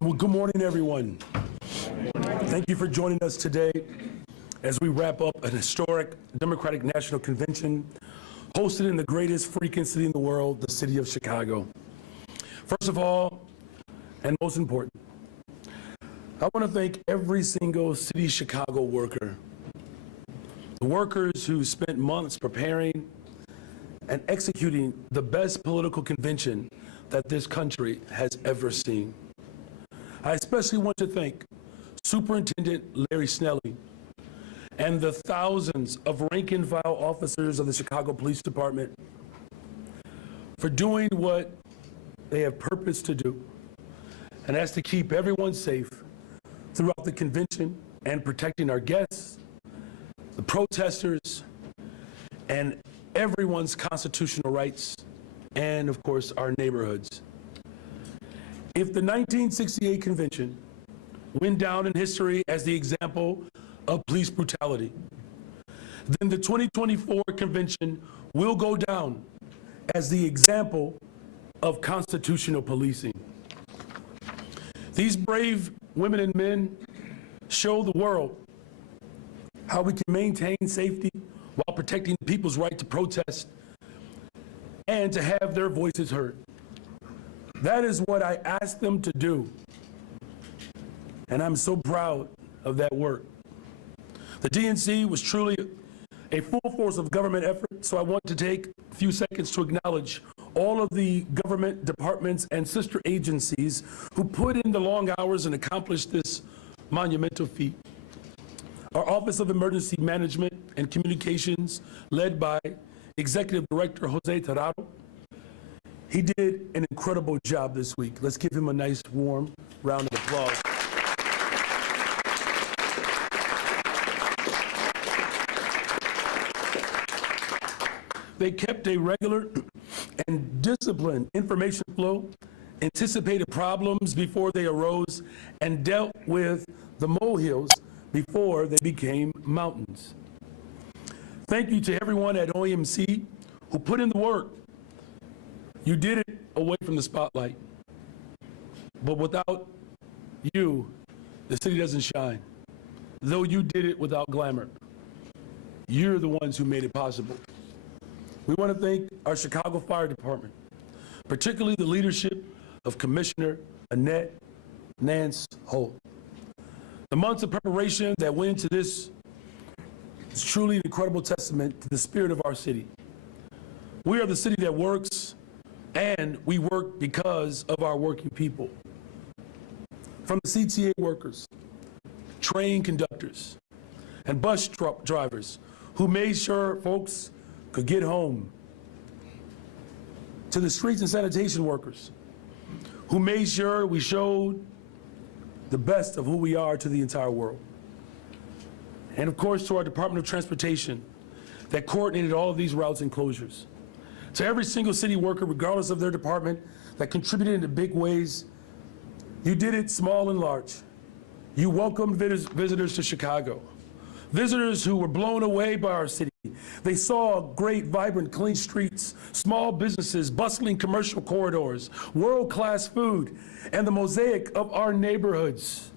Well, good morning, everyone. Thank you for joining us today as we wrap up an historic Democratic National Convention hosted in the greatest freaking city in the world, the city of Chicago. First of all, and most important, I want to thank every single City Chicago worker, the workers who spent months preparing and executing the best political convention that this country has ever seen. I especially want to thank Superintendent Larry Snelling and the thousands of rank and file officers of the Chicago Police Department for doing what they have purpose to do, and that's to keep everyone safe throughout the convention and protecting our guests, the protesters, and everyone's constitutional rights, and of course our neighborhoods. If the 1968 convention went down in history as the example of police brutality, then the 2024 convention will go down as the example of constitutional policing. These brave women and men show the world how we can maintain safety while protecting people's right to protest and to have their voices heard. That is what I asked them to do, and I'm so proud of that work. The DNC was truly a full force of government effort, so I want to take a few seconds to acknowledge all of the government departments and sister agencies who put in the long hours and accomplished this monumental feat. Our Office of Emergency Management and Communications, led by Executive Director Jose Terrado, he did an incredible job this week. Let's give him a nice warm round of applause. They kept a regular and disciplined information flow, anticipated problems before they arose, and dealt with the molehills before they became mountains. Thank you to everyone at OEMC who put in the work. You did it away from the spotlight, but without you, the city doesn't shine. Though you did it without glamour, you're the ones who made it possible. We want to thank our Chicago Fire Department, particularly the leadership of Commissioner Annette Nance Holt. The months of preparation that went into this is truly an incredible testament to the spirit of our city. We are the city that works, and we work because of our working people. From the CTA workers, train conductors, and bus drivers who made sure folks could get home, to the streets and sanitation workers who made sure we showed the best of who we are to the entire world. And of course, to our Department of Transportation that coordinated all of these routes and closures. To every single city worker, regardless of their department, that contributed in big ways, you did it small and large. You welcomed visitors to Chicago. Visitors who were blown away by our city. They saw great, vibrant, clean streets, small businesses, bustling commercial corridors, world-class food, and the mosaic of our neighborhoods.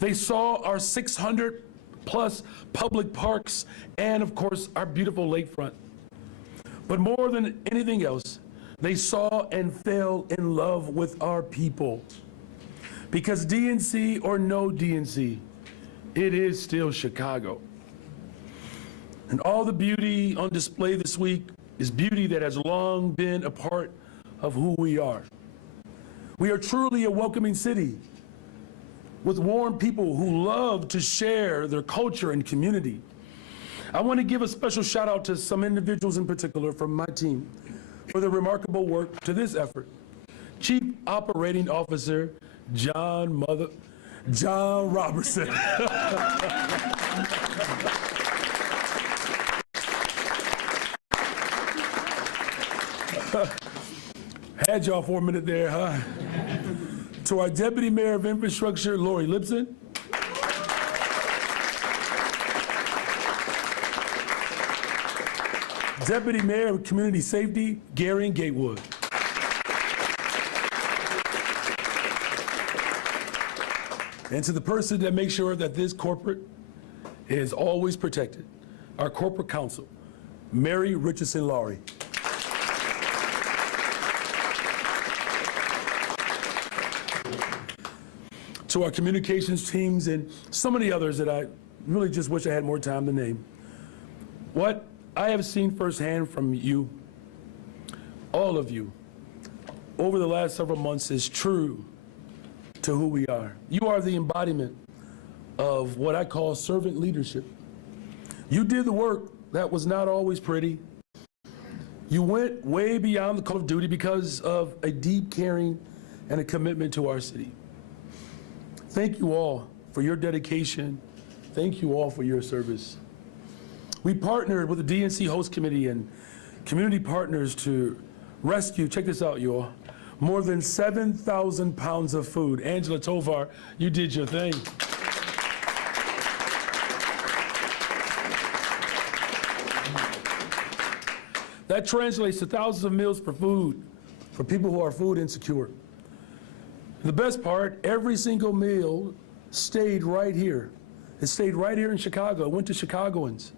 They saw our 600+ public parks and, of course, our beautiful lakefront. But more than anything else, they saw and fell in love with our people. Because DNC or no DNC, it is still Chicago. And all the beauty on display this week is beauty that has long been a part of who we are. We are truly a welcoming city with warm people who love to share their culture and community. I want to give a special shout out to some individuals in particular from my team for the remarkable work to this effort. Chief Operating Officer John Robertson. Had y'all for a minute there, huh? To our Deputy Mayor of Infrastructure, Lori Lipson. Deputy Mayor of Community Safety, Gary Gatewood. And to the person that makes sure that this corporate is always protected, our corporate counsel, Mary Richardson Laurie. To our communications teams and so many others that I really just wish I had more time to name. What I have seen firsthand from you, all of you, over the last several months is true to who we are. You are the embodiment of what I call servant leadership. You did the work that was not always pretty. You went way beyond the call of duty because of a deep caring and a commitment to our city. Thank you all for your dedication. Thank you all for your service. We partnered with the DNC Host Committee and community partners to rescue, check this out, you all, more than 7,000 pounds of food. Angela Tovar, you did your thing. That translates to thousands of meals for food for people who are food insecure. The best part, every single meal stayed right here. It stayed right here in Chicago. It went to Chicagoans.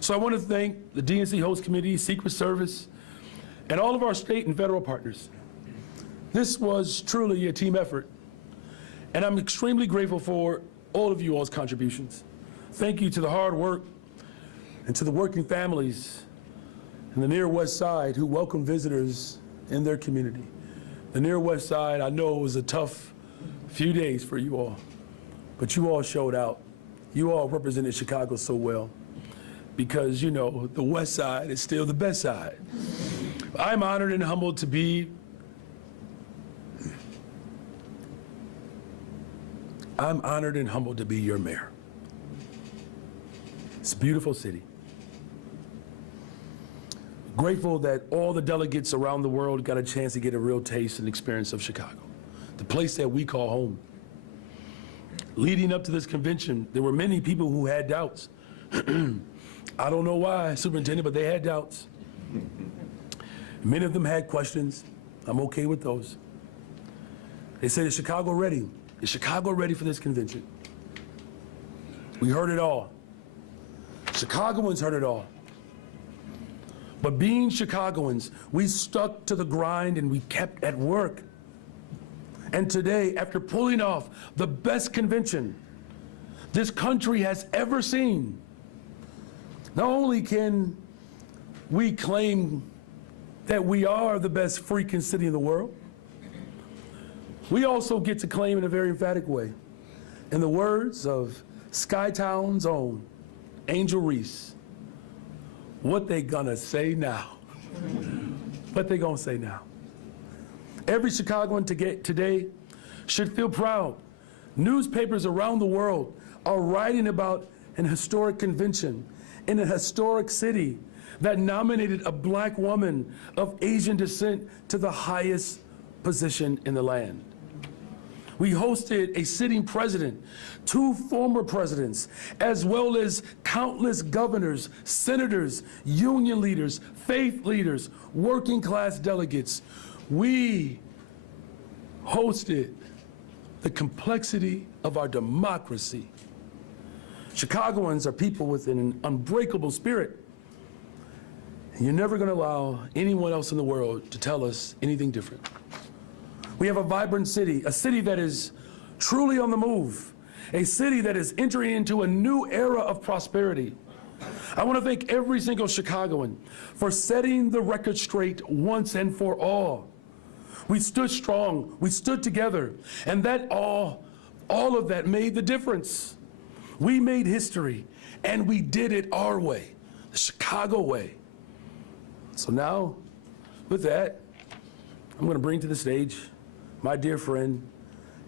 So I want to thank the DNC Host Committee, Secret Service, and all of our state and federal partners. This was truly a team effort, and I'm extremely grateful for all of you all's contributions. Thank you to the hard work and to the working families in the near West Side who welcome visitors in their community. The near West Side, I know it was a tough few days for you all, but you all showed out. You all represented Chicago so well because, you know, the West Side is still the best side. I'm honored and humbled to be your mayor. It's a beautiful city. Grateful that all the delegates around the world got a chance to get a real taste and experience of Chicago, the place that we call home. Leading up to this convention, there were many people who had doubts. I don't know why, Superintendent, but they had doubts. Many of them had questions. I'm okay with those. They said, is Chicago ready? Is Chicago ready for this convention? We heard it all. Chicagoans heard it all. But being Chicagoans, we stuck to the grind and we kept at work. And today, after pulling off the best convention this country has ever seen, not only can we claim that we are the best freaking city in the world, we also get to claim in a very emphatic way. In the words of Skytown's own Angel Reese, what they gonna say now? What they gonna say now? Every Chicagoan today should feel proud. Newspapers around the world are writing about an historic convention in a historic city that nominated a black woman of Asian descent to the highest position in the land. We hosted a sitting president, 2 former presidents, as well as countless governors, senators, union leaders, faith leaders, working class delegates. We hosted the complexity of our democracy. Chicagoans are people with an unbreakable spirit. And you're never going to allow anyone else in the world to tell us anything different. We have a vibrant city, a city that is truly on the move, a city that is entering into a new era of prosperity. I want to thank every single Chicagoan for setting the record straight once and for all. We stood strong, we stood together, and that all of that made the difference. We made history, and we did it our way, the Chicago way. So now, With that, I'm going to bring to the stage my dear friend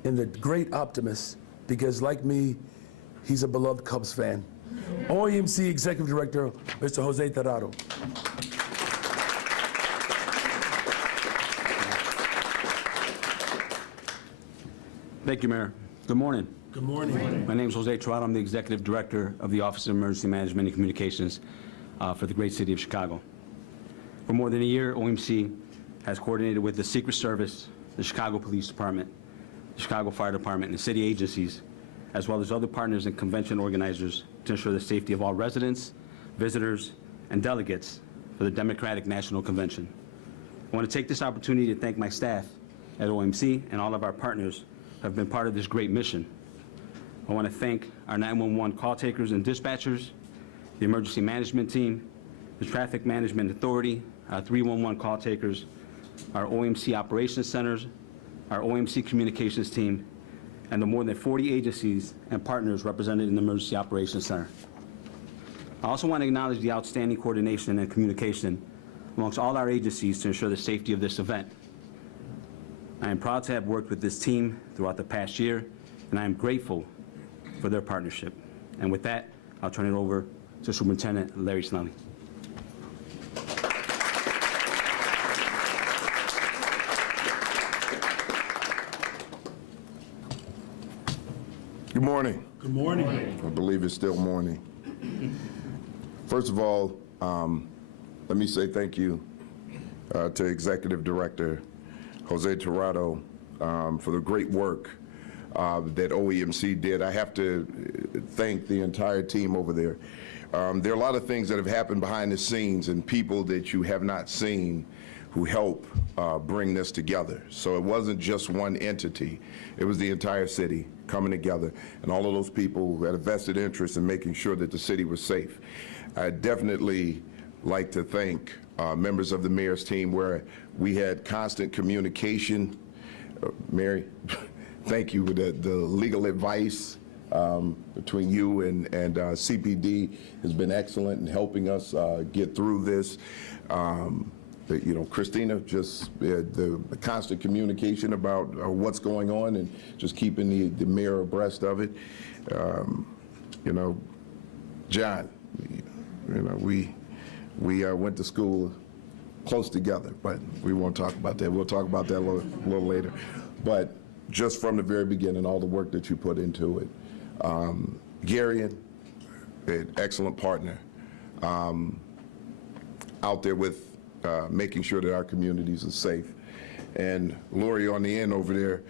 and the great optimist, because like me, he's a beloved Cubs fan, OEMC Executive Director, Mr. Jose Tirado. Thank you, Mayor. Good morning. Good morning. My name is Jose Tirado. I'm the Executive Director of the Office of Emergency Management and Communications for the great city of Chicago. For more than a year, OEMC has coordinated with the Secret Service, the Chicago Police Department, the Chicago Fire Department, and city agencies, as well as other partners and convention organizers, to ensure the safety of all residents, visitors, and delegates for the Democratic National Convention. I want to take this opportunity to thank my staff at OEMC and all of our partners who have been part of this great mission. I want to thank our 911 call takers and dispatchers, the emergency management team, the traffic management authority, our 311 call takers, our OEMC operations centers, our OEMC communications team, and the more than 40 agencies and partners represented in the Emergency Operations Center. I also want to acknowledge the outstanding coordination and communication amongst all our agencies to ensure the safety of this event. I am proud to have worked with this team throughout the past year, and I am grateful for their partnership. And with that, I'll turn it over to Superintendent Larry Snelling. Good morning. Good morning. I believe it's still morning. First of all, let me say thank you to Executive Director Jose Tirado for the great work that OEMC did. I have to thank the entire team over there. There are a lot of things that have happened behind the scenes and people that you have not seen who help bring this together. So it wasn't just one entity. It was the entire city coming together, and all of those people who had a vested interest in making sure that the city was safe. I definitely like to thank members of the mayor's team, where we had constant communication. Mary, thank you. The legal advice between you and CPD has been excellent in helping us get through this. You know, Christina, just the constant communication about what's going on and just keeping the mayor abreast of it. You know, John, you know, we went to school close together, but we won't talk about that. We'll talk about that a little later. But just from the very beginning, all the work that you put into it. Garion, an excellent partner, out there with making sure that our communities are safe. And Lori on the end over there,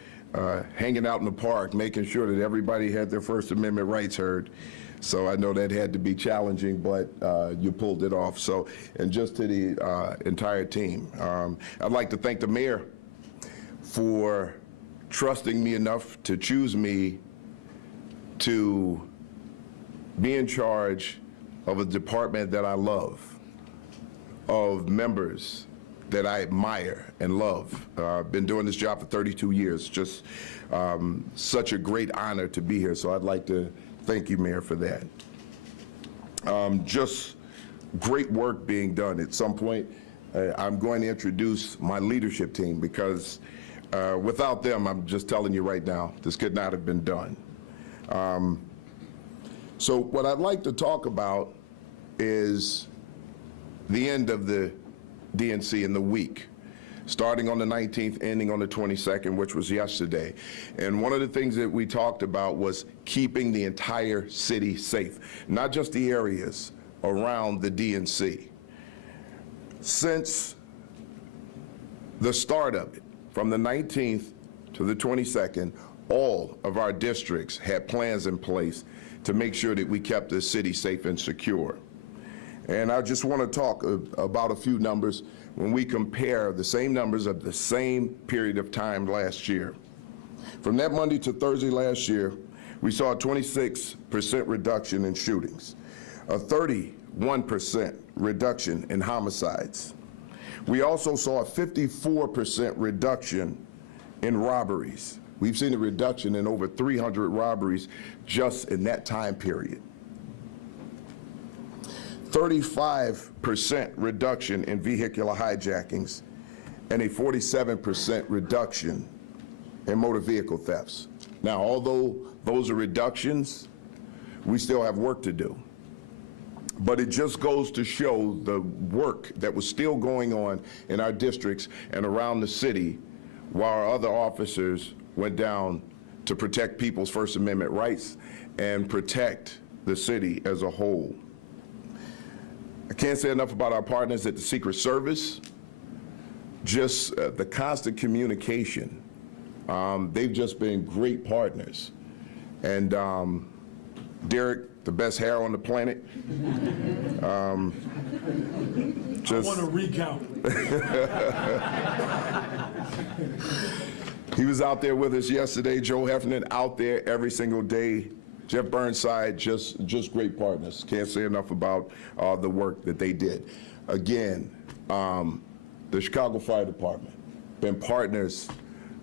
hanging out in the park, making sure that everybody had their First Amendment rights heard. So I know that had to be challenging, but you pulled it off. So, and just to the entire team, I'd like to thank the mayor for trusting me enough to choose me to be in charge of a department that I love, of members that I admire and love. I've been doing this job for 32 years. Just such a great honor to be here. So I'd like to thank you, Mayor, for that. Just great work being done. At some point, I'm going to introduce my leadership team, because without them, I'm just telling you right now, this could not have been done. So what I'd like to talk about is the end of the DNC in the week, starting on the 19th, ending on the 22nd, which was yesterday. And one of the things that we talked about was keeping the entire city safe, not just the areas around the DNC. Since the start of it, from the 19th to the 22nd, all of our districts had plans in place to make sure that we kept the city safe and secure. And I just want to talk about a few numbers when we compare the same numbers of the same period of time last year. From that Monday to Thursday last year, we saw a 26% reduction in shootings, a 31% reduction in homicides. We also saw a 54% reduction in robberies. We've seen a reduction in over 300 robberies just in that time period. 35% reduction in vehicular hijackings, and a 47% reduction in motor vehicle thefts. Now, although those are reductions, we still have work to do. But it just goes to show the work that was still going on in our districts and around the city while our other officers went down to protect people's First Amendment rights and protect the city as a whole. I can't say enough about our partners at the Secret Service, just the constant communication. They've just been great partners. And Derek, the best hair on the planet. I want to recount. He was out there with us yesterday. Joe Heffernan out there every single day. Jeff Burnside, just great partners. Can't say enough about the work that they did. Again, the Chicago Fire Department, been partners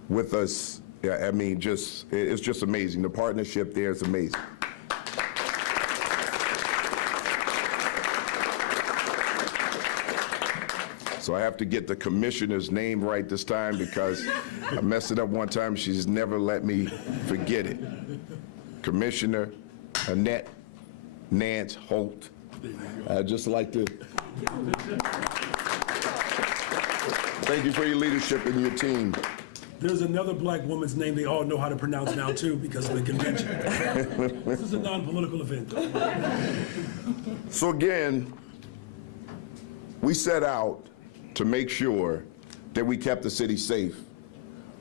with us. Yeah, I mean, it's just amazing. The partnership there is amazing. So I have to get the commissioner's name right this time because I messed it up one time. She's never let me forget it. Commissioner Annette Nance Holt. I'd just like to thank you for your leadership and your team. There's another black woman's name they all know how to pronounce now, too, because of the convention. This is a non-political event. So again, we set out to make sure that we kept the city safe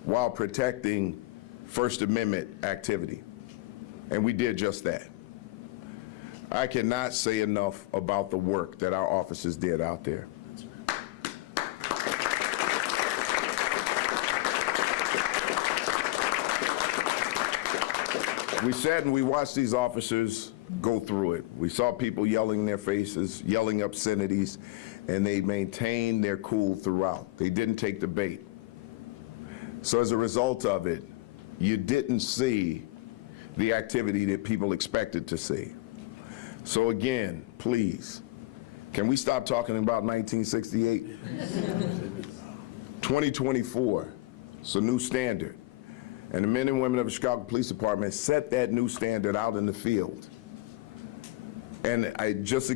while protecting First Amendment activity. And we did just that. I cannot say enough about the work that our officers did out there. We sat and we watched these officers go through it. We saw people yelling in their faces, yelling obscenities, and they maintained their cool throughout. They didn't take the bait. So as a result of it, you didn't see the activity that people expected to see. So again, please, can we stop talking about 1968? 2024, it's a new standard. And the men and women of the Chicago Police Department set that new standard out in the field. And I just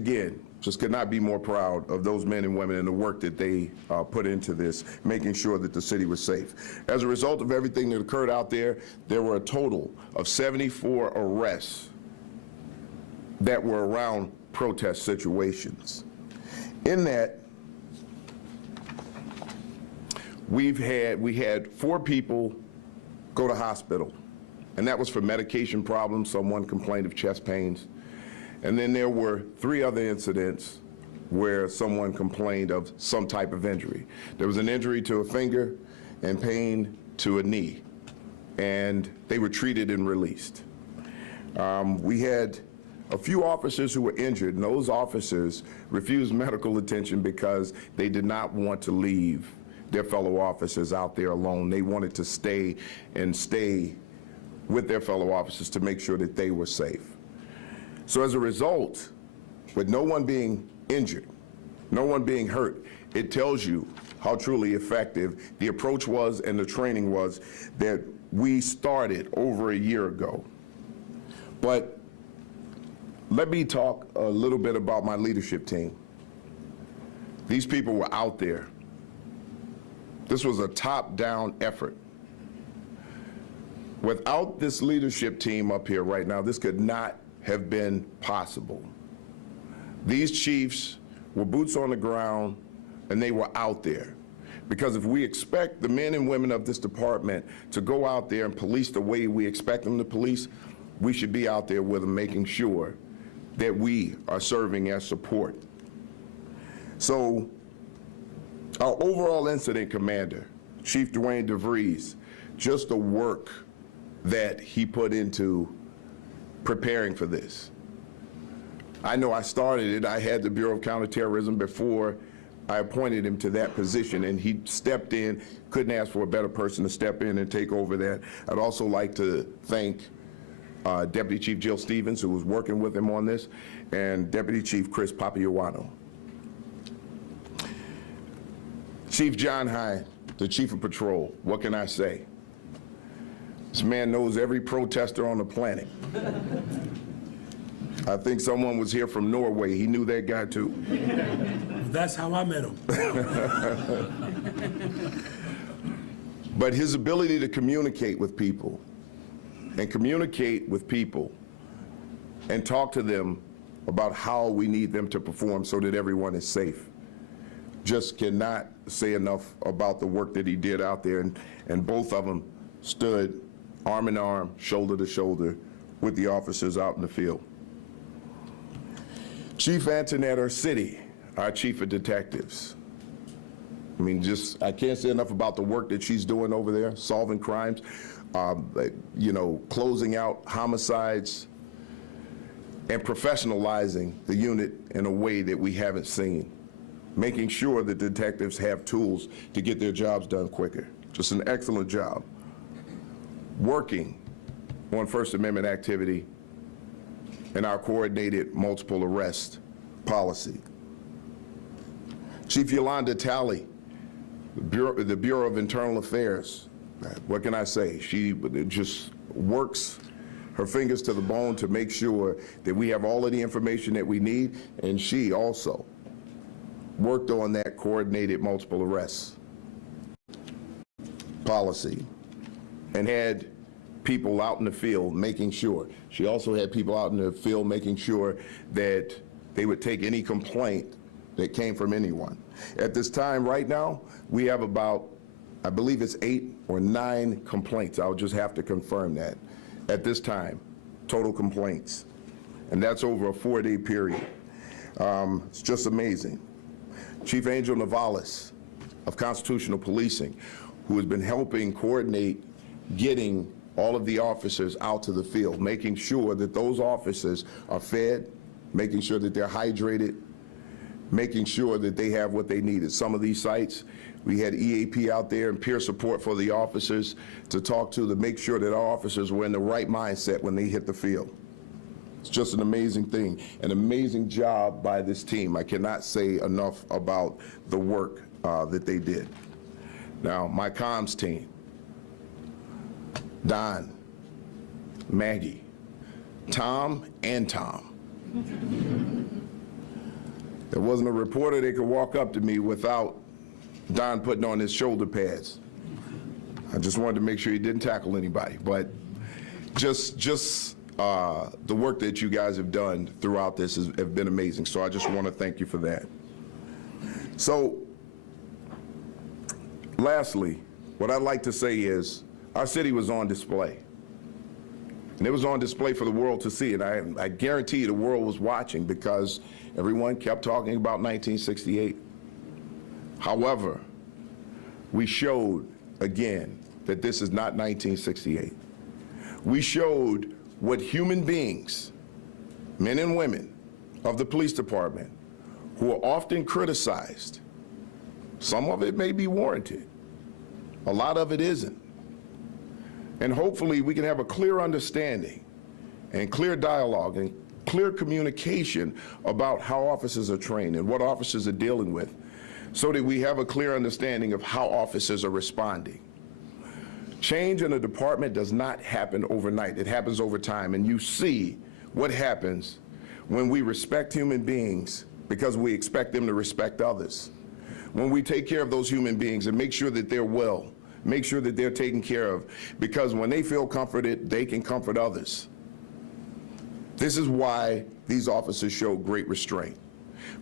could not be more proud of those men and women and the work that they put into this, making sure that the city was safe. As a result of everything that occurred out there, there were a total of 74 arrests that were around protest situations. In that, we had 4 people go to hospital, and that was for medication problems. Someone complained of chest pains. And then there were 3 other incidents where someone complained of some type of injury. There was an injury to a finger and pain to a knee, and they were treated and released. We had a few officers who were injured, and those officers refused medical attention because they did not want to leave their fellow officers out there alone. They wanted to stay with their fellow officers to make sure that they were safe. So as a result, with no one being injured, no one being hurt, it tells you how truly effective the approach was and the training was that we started over a year ago. But let me talk a little bit about my leadership team. These people were out there. This was a top-down effort. Without this leadership team up here right now, this could not have been possible. These chiefs were boots on the ground, and they were out there. Because if we expect the men and women of this department to go out there and police the way we expect them to police, we should be out there with them, making sure that we are serving as support. So our overall incident commander, Chief Dwayne DeVries, just the work that he put into preparing for this. I know I started it. I had the Bureau of Counterterrorism before I appointed him to that position, and he stepped in, couldn't ask for a better person to step in and take over that. I'd also like to thank Deputy Chief Jill Stevens, who was working with him on this, and Deputy Chief Chris Papaioannou. Chief John Hine, the chief of patrol. What can I say? This man knows every protester on the planet. I think someone was here from Norway. He knew that guy too. That's how I met him. But his ability to communicate with people and talk to them about how we need them to perform so that everyone is safe. Just cannot say enough about the work that he did out there, and both of them stood arm in arm, shoulder to shoulder with the officers out in the field. Chief Antoinette City, our chief of detectives. I mean, I can't say enough about the work that she's doing over there, solving crimes, closing out homicides, and professionalizing the unit in a way that we haven't seen, making sure that detectives have tools to get their jobs done quicker. Just an excellent job. Working on First Amendment activity and our coordinated multiple arrest policy. Chief Yolanda Talley, the Bureau of Internal Affairs. What can I say? She just works her fingers to the bone to make sure that we have all of the information that we need, and she also worked on that coordinated multiple arrests policy and had people out in the field making sure. She also had people out in the field making sure that they would take any complaint that came from anyone. At this time right now, we have about, I believe it's 8 or 9 complaints. I'll just have to confirm that. At this time, total complaints. And that's over a 4-day period. It's just amazing. Chief Angel Navales of Constitutional Policing, who has been helping coordinate getting all of the officers out to the field, making sure that those officers are fed, making sure that they're hydrated, making sure that they have what they need. At some of these sites, we had EAP out there and peer support for the officers to talk to make sure that our officers were in the right mindset when they hit the field. It's just an amazing thing, an amazing job by this team. I cannot say enough about the work that they did. Now, my comms team, Don, Maggie, Tom, and Tom. There wasn't a reporter that could walk up to me without Don putting on his shoulder pads. I just wanted to make sure he didn't tackle anybody, but just the work that you guys have done throughout this have been amazing, so I just want to thank you for that. So, lastly, what I'd like to say is our city was on display. And it was on display for the world to see, and I guarantee you the world was watching because everyone kept talking about 1968. However, we showed again that this is not 1968. We showed what human beings, men and women of the police department, who are often criticized, some of it may be warranted, a lot of it isn't. And hopefully we can have a clear understanding and clear dialogue and clear communication about how officers are trained and what officers are dealing with, so that we have a clear understanding of how officers are responding. Change in a department does not happen overnight. It happens over time, and you see what happens when we respect human beings because we expect them to respect others. When we take care of those human beings and make sure that they're well, make sure that they're taken care of, because when they feel comforted, they can comfort others. This is why these officers show great restraint.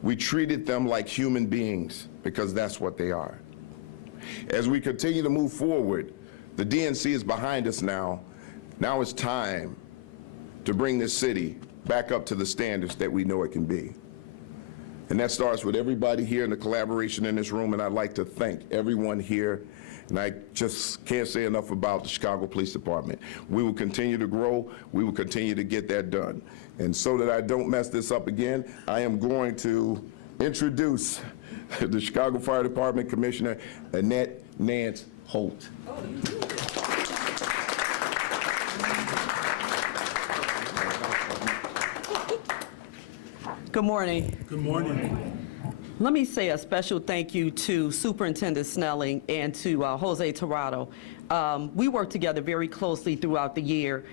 We treated them like human beings because that's what they are. As we continue to move forward, the DNC is behind us now. Now it's time to bring this city back up to the standards that we know it can be. And that starts with everybody here and the collaboration in this room, and I'd like to thank everyone here. And I just can't say enough about the Chicago Police Department. We will continue to grow. We will continue to get that done. And so that I don't mess this up again, I am going to introduce the Chicago Fire Department Commissioner, Annette Nance Holt. Good morning. Good morning. Let me say a special thank you to Superintendent Snelling and to Jose Tirado. We work together very closely throughout the year.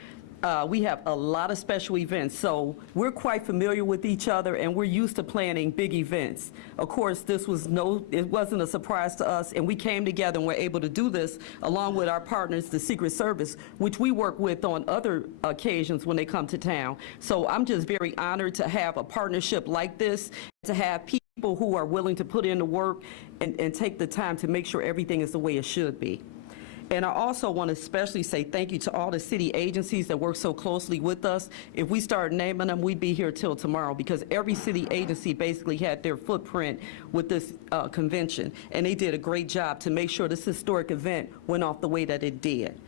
We have a lot of special events, so we're quite familiar with each other, and we're used to planning big events. Of course, it wasn't a surprise to us, and we came together and were able to do this along with our partners, the Secret Service, which we work with on other occasions when they come to town. So I'm just very honored to have a partnership like this, to have people who are willing to put in the work and take the time to make sure everything is the way it should be. And I also want to especially say thank you to all the city agencies that work so closely with us. If we started naming them, we'd be here till tomorrow, because every city agency basically had their footprint with this convention. And they did a great job to make sure this historic event went off the way that it did.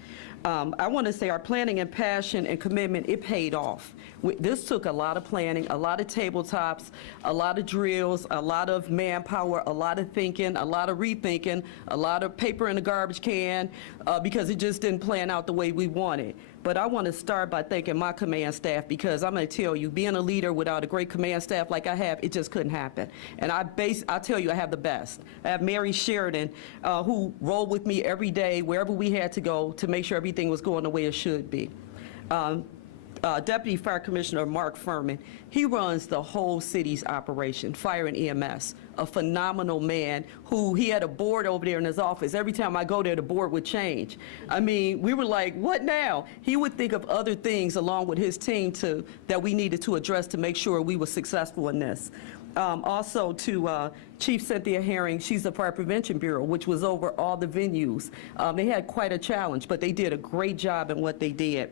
I want to say our planning and passion and commitment, it paid off. This took a lot of planning, a lot of tabletops, a lot of drills, a lot of manpower, a lot of thinking, a lot of rethinking, a lot of paper in the garbage can, because it just didn't plan out the way we wanted. But I want to start by thanking my command staff, because I'm going to tell you, being a leader without a great command staff like I have, it just couldn't happen. And I tell you, I have the best. I have Mary Sheridan, who rolled with me every day, wherever we had to go, to make sure everything was going the way it should be. Deputy Fire Commissioner Mark Furman, he runs the whole city's operation, fire and EMS, a phenomenal man who, he had a board over there in his office. Every time I go there, the board would change. I mean, we were like, what now? He would think of other things along with his team that we needed to address to make sure we were successful in this. Also to Chief Cynthia Herring, she's the Fire Prevention Bureau, which was over all the venues. They had quite a challenge, but they did a great job in what they did.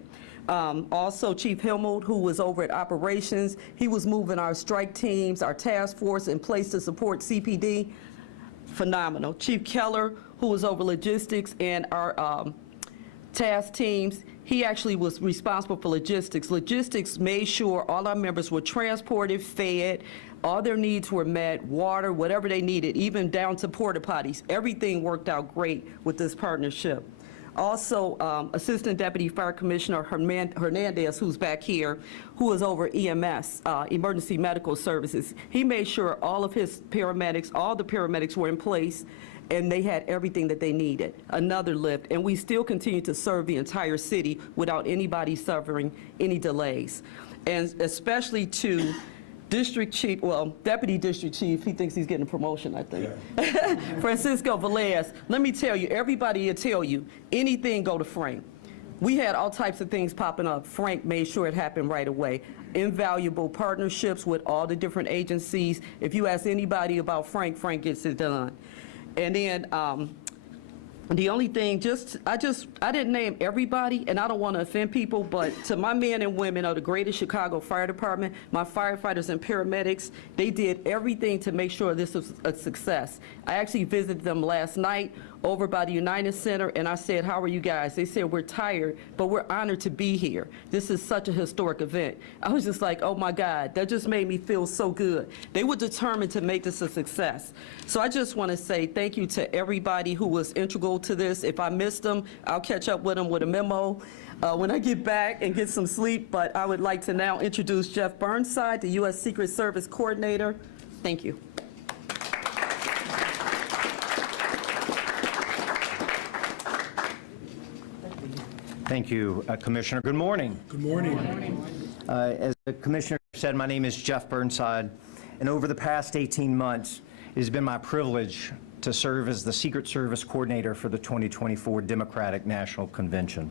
Also, Chief Himmold, who was over at operations, he was moving our strike teams, our task force in place to support CPD. Phenomenal. Chief Keller, who was over logistics and our task teams, he actually was responsible for logistics. Logistics made sure all our members were transported, fed, all their needs were met, water, whatever they needed, even down to porta potties. Everything worked out great with this partnership. Also, Assistant Deputy Fire Commissioner Hernandez, who's back here, who was over EMS, Emergency Medical Services. He made sure all of his paramedics, all the paramedics were in place, and they had everything that they needed. Another lift, and we still continue to serve the entire city without anybody suffering any delays. And especially to District Chief, well, Deputy District Chief, he thinks he's getting a promotion, I think. Yeah. Francisco Velez, let me tell you, everybody will tell you, anything go to Frank. We had all types of things popping up. Frank made sure it happened right away. Invaluable partnerships with all the different agencies. If you ask anybody about Frank, Frank gets it done. And then, the only thing, I didn't name everybody, and I don't want to offend people, but to my men and women of the Greater Chicago Fire Department, my firefighters and paramedics, they did everything to make sure this was a success. I actually visited them last night over by the United Center, and I said, how are you guys? They said, we're tired, but we're honored to be here. This is such a historic event. I was just like, oh my God, that just made me feel so good. They were determined to make this a success. So I just want to say thank you to everybody who was integral to this. If I missed them, I'll catch up with them with a memo when I get back and get some sleep, but I would like to now introduce Jeff Burnside, the U.S. Secret Service Coordinator. Thank you. Thank you, Commissioner. Good morning. Good morning. As the Commissioner said, my name is Jeff Burnside, and over the past 18 months, it has been my privilege to serve as the Secret Service Coordinator for the 2024 Democratic National Convention.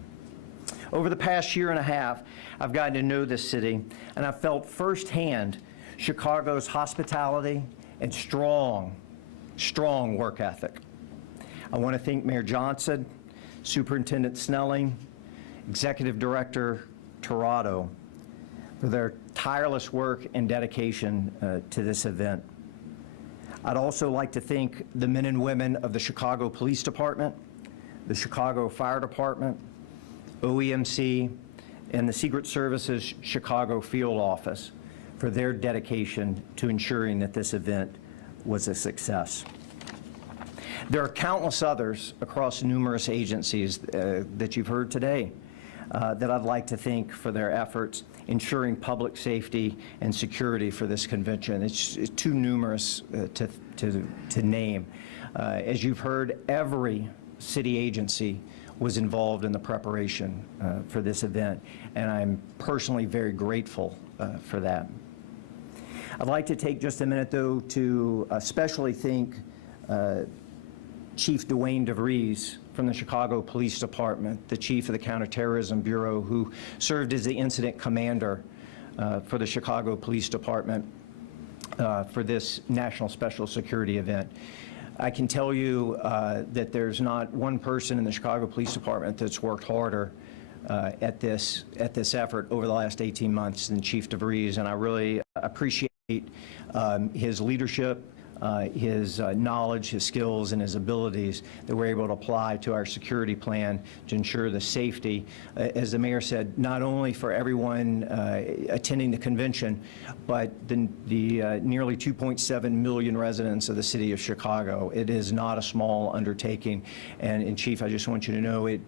Over the past year and a half, I've gotten to know this city, and I've felt firsthand Chicago's hospitality and strong work ethic. I want to thank Mayor Johnson, Superintendent Snelling, Executive Director Tirado for their tireless work and dedication to this event. I'd also like to thank the men and women of the Chicago Police Department, the Chicago Fire Department, OEMC, and the Secret Service's Chicago Field Office for their dedication to ensuring that this event was a success. There are countless others across numerous agencies that you've heard today that I'd like to thank for their efforts. ensuring public safety and security for this convention. It's too numerous to name. As you've heard, every city agency was involved in the preparation for this event, and I'm personally very grateful for that. I'd like to take just a minute, though, to especially thank Chief Dwayne DeVries from the Chicago Police Department, the chief of the Counterterrorism Bureau, who served as the incident commander for the Chicago Police Department for this National Special Security event. I can tell you that there's not one person in the Chicago Police Department that's worked harder at this effort over the last 18 months than Chief DeVries, and I really appreciate his leadership, his knowledge, his skills, and his abilities that we're able to apply to our security plan to ensure the safety, as the mayor said, not only for everyone attending the convention, but the nearly 2.7 million residents of the city of Chicago. It is not a small undertaking, and Chief, I just want you to know it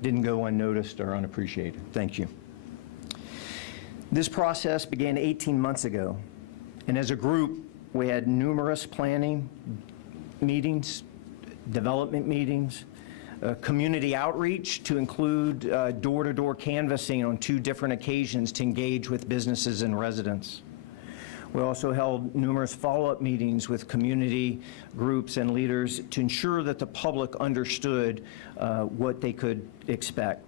didn't go unnoticed or unappreciated. Thank you. This process began 18 months ago, and as a group, we had numerous planning meetings, development meetings, community outreach to include door-to-door canvassing on 2 different occasions to engage with businesses and residents. We also held numerous follow-up meetings with community groups and leaders to ensure that the public understood what they could expect.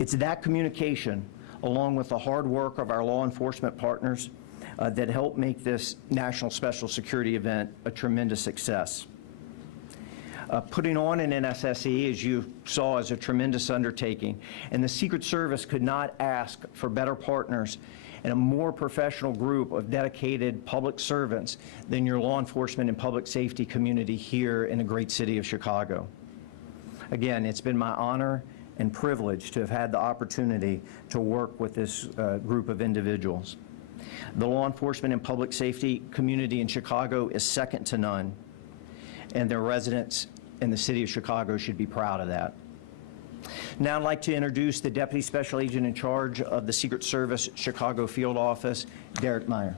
It's that communication, along with the hard work of our law enforcement partners, that helped make this National Special Security event a tremendous success. Putting on an NSSE, as you saw, is a tremendous undertaking, and the Secret Service could not ask for better partners and a more professional group of dedicated public servants than your law enforcement and public safety community here in the great city of Chicago. Again, it's been my honor and privilege to have had the opportunity to work with this group of individuals. The law enforcement and public safety community in Chicago is second to none, and their residents in the city of Chicago should be proud of that. Now I'd like to introduce the Deputy Special Agent in charge of the Secret Service Chicago Field Office, Derek Meyer.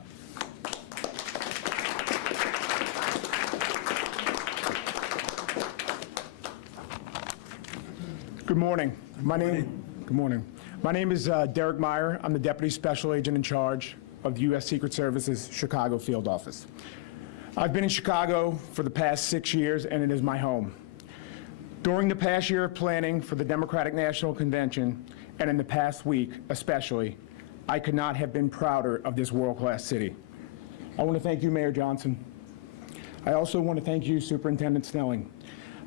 Good morning. Good morning. My name is Derek Meyer. I'm the Deputy Special Agent in charge of the U.S. Secret Service's Chicago Field Office. I've been in Chicago for the past 6 years, and it is my home. During the past year of planning for the Democratic National Convention, and in the past week especially, I could not have been prouder of this world-class city. I want to thank you, Mayor Johnson. I also want to thank you, Superintendent Snelling.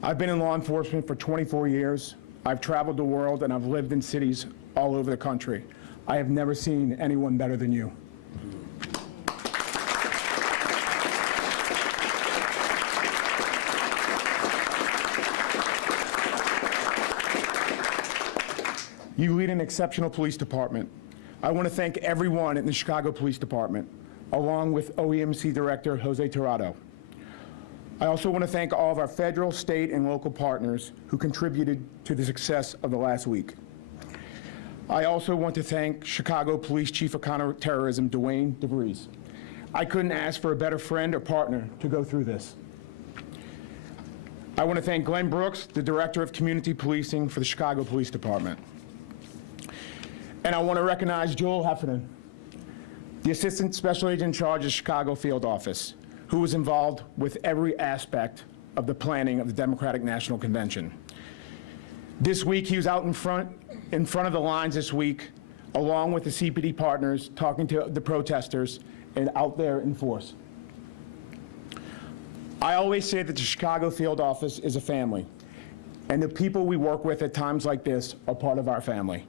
I've been in law enforcement for 24 years. I've traveled the world, and I've lived in cities all over the country. I have never seen anyone better than you. You lead an exceptional police department. I want to thank everyone in the Chicago Police Department, along with OEMC Director Jose Tirado. I also want to thank all of our federal, state, and local partners who contributed to the success of the last week. I also want to thank Chicago Police Chief of Counterterrorism, Dwayne DeVries. I couldn't ask for a better friend or partner to go through this. I want to thank Glenn Brooks, the Director of Community Policing for the Chicago Police Department. And I want to recognize Joel Heffernan, the Assistant Special Agent in charge of the Chicago Field Office, who was involved with every aspect of the planning of the Democratic National Convention. This week, he was out in front of the lines this week, along with the CPD partners, talking to the protesters and out there in force. I always say that the Chicago Field Office is a family, and the people we work with at times like this are part of our family.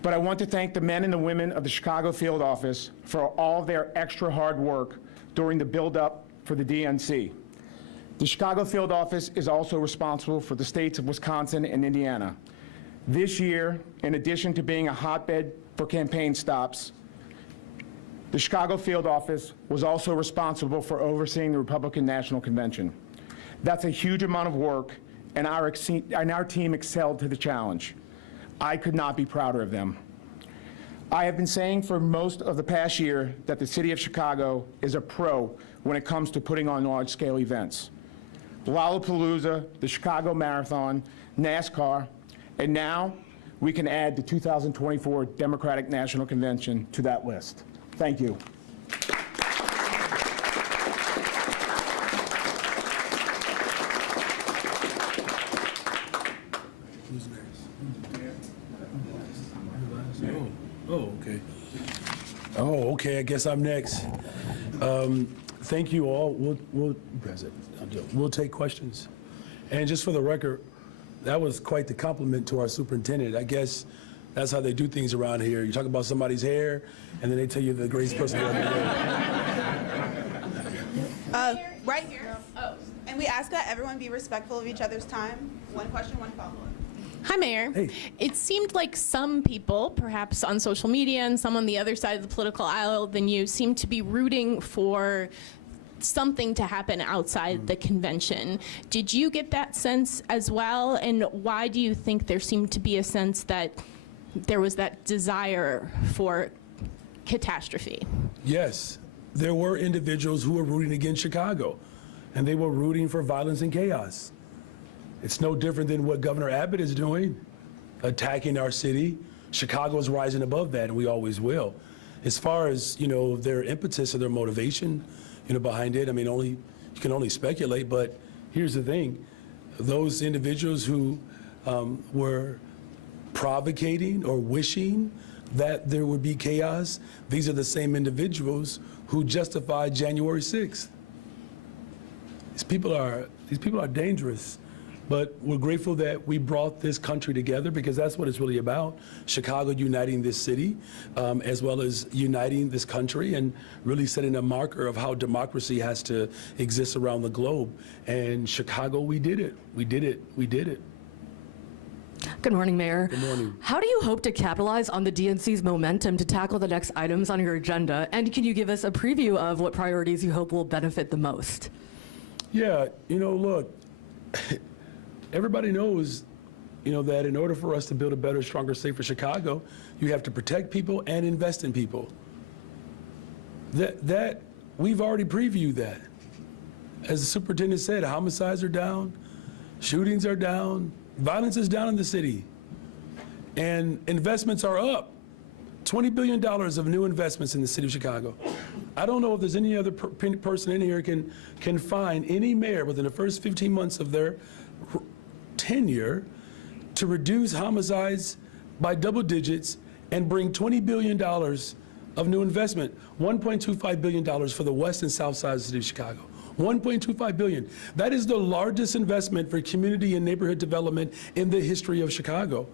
But I want to thank the men and the women of the Chicago Field Office for all their extra hard work during the build-up for the DNC. The Chicago Field Office is also responsible for the states of Wisconsin and Indiana. This year, in addition to being a hotbed for campaign stops, the Chicago Field Office was also responsible for overseeing the Republican National Convention. That's a huge amount of work, and our team excelled to the challenge. I could not be prouder of them. I have been saying for most of the past year that the city of Chicago is a pro when it comes to putting on large-scale events. Lollapalooza, the Chicago Marathon, NASCAR, and now we can add the 2024 Democratic National Convention to that list. Thank you. Who's next? Oh, okay. Oh, okay, I guess I'm next. Thank you all. We'll take questions. And just for the record, that was quite the compliment to our superintendent. I guess that's how they do things around here. You talk about somebody's hair, and then they tell you the greatest person ever lived. Right here. Oh. And we ask that everyone be respectful of each other's time. One question, one follow-up. Hi, Mayor. Hey. It seemed like some people, perhaps on social media and some on the other side of the political aisle than you, seem to be rooting for something to happen outside the convention. Did you get that sense as well? And why do you think there seemed to be a sense that there was that desire for catastrophe? Yes, there were individuals who were rooting against Chicago, and they were rooting for violence and chaos. It's no different than what Governor Abbott is doing, attacking our city. Chicago is rising above that, and we always will. As far as, their impetus or their motivation, behind it, I mean, you can only speculate, but here's the thing. Those individuals who were provocating or wishing that there would be chaos, these are the same individuals who justified January 6th. These people are dangerous. But we're grateful that we brought this country together, because that's what it's really about. Chicago uniting this city, as well as uniting this country and really setting a marker of how democracy has to exist around the globe. And Chicago, we did it. We did it. We did it. Good morning, Mayor. Good morning. How do you hope to capitalize on the DNC's momentum to tackle the next items on your agenda? And can you give us a preview of what priorities you hope will benefit the most? Yeah, look, everybody knows, that in order for us to build a better, stronger, safer Chicago, you have to protect people and invest in people. That we've already previewed that. As the superintendent said, homicides are down, shootings are down, violence is down in the city, and investments are up. $20 billion of new investments in the city of Chicago. I don't know if there's any other person in here can find any mayor within the first 15 months of their tenure to reduce homicides by double digits and bring $20 billion of new investment, $1.25 billion for the west and south sides of the city of Chicago. $1.25 billion. That is the largest investment for community and neighborhood development in the history of Chicago.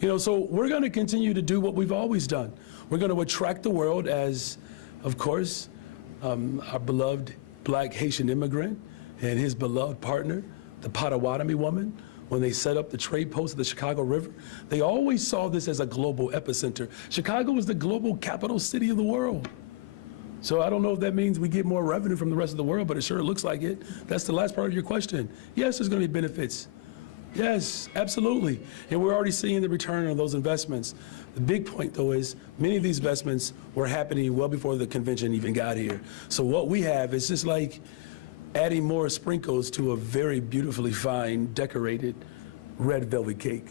So we're going to continue to do what we've always done. We're going to attract the world as, of course, our beloved Black Haitian immigrant and his beloved partner, the Potawatomi woman, when they set up the trade post of the Chicago River, they always saw this as a global epicenter. Chicago is the global capital city of the world. So I don't know if that means we get more revenue from the rest of the world, but it sure looks like it. That's the last part of your question. Yes, there's going to be benefits. Yes, absolutely. And we're already seeing the return on those investments. The big point, though, is many of these investments were happening well before the convention even got here. So what we have is just like adding more sprinkles to a very beautifully fine, decorated red velvet cake.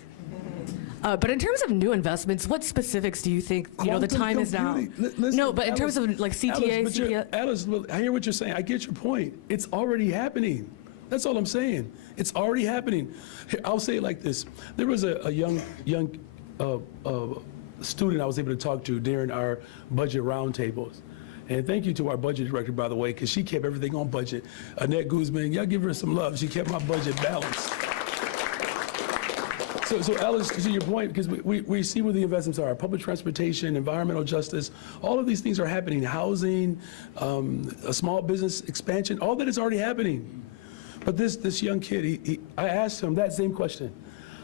But in terms of new investments, what specifics do you think, the time is now? No, but in terms of like CTA, Alice, look, I hear what you're saying. I get your point. It's already happening. That's all I'm saying. It's already happening. I'll say it like this. There was a young student I was able to talk to during our budget roundtables. And thank you to our budget director, by the way, because she kept everything on budget. Annette Guzman, y'all give her some love. She kept my budget balanced. So Alice, to your point, because we see where the investments are, public transportation, environmental justice, all of these things are happening. Housing, a small business expansion, all that is already happening. But this young kid, I asked him that same question.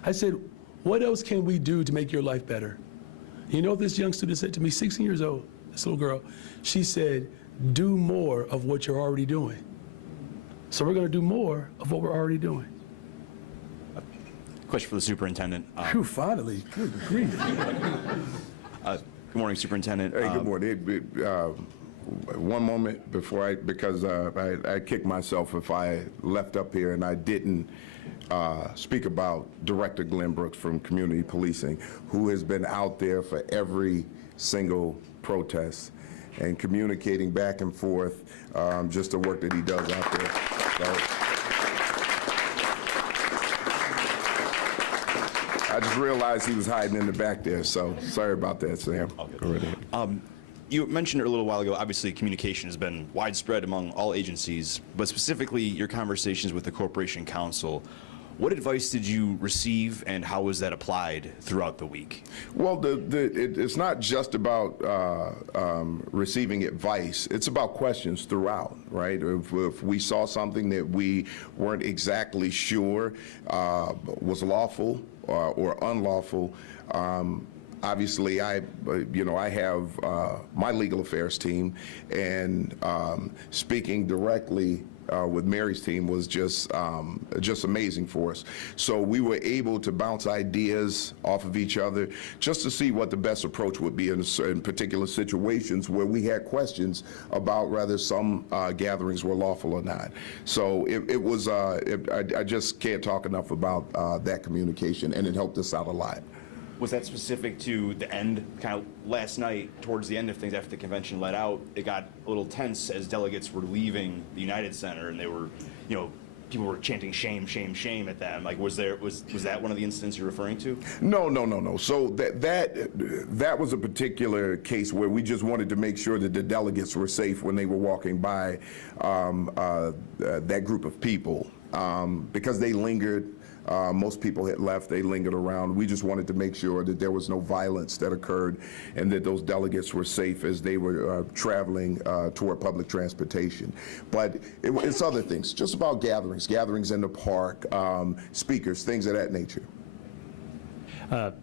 I said, what else can we do to make your life better? You know what this young student said to me, 16 years old, this little girl? She said, do more of what you're already doing. So we're going to do more of what we're already doing. Question for the superintendent. Phew, finally, good grief. Good morning, Superintendent. Hey, good morning. One moment before because I kick myself if I left up here and I didn't speak about Director Glenn Brooks from Community Policing, who has been out there for every single protest and communicating back and forth, just the work that he does out there. So, I just realized he was hiding in the back there, so sorry about that, Sam. Go right ahead. You mentioned a little while ago, obviously communication has been widespread among all agencies, but specifically your conversations with the Corporation Counsel. What advice did you receive and how was that applied throughout the week? Well, it's not just about receiving advice. It's about questions throughout, right? If we saw something that we weren't exactly sure was lawful or unlawful, obviously, I have my legal affairs team, and speaking directly with Mary's team was just amazing for us. So we were able to bounce ideas off of each other just to see what the best approach would be in particular situations where we had questions about whether some gatherings were lawful or not. So it was, I just can't talk enough about that communication, and it helped us out a lot. Was that specific to the end, kind of last night, towards the end of things after the convention let out, it got a little tense as delegates were leaving the United Center and they were, people were chanting shame, shame, shame at them. Like, was that one of the incidents you're referring to? No. So that was a particular case where we just wanted to make sure that the delegates were safe when they were walking by that group of people because they lingered. Most people had left, they lingered around. We just wanted to make sure that there was no violence that occurred and that those delegates were safe as they were traveling toward public transportation. But it's other things, just about gatherings in the park, speakers, things of that nature.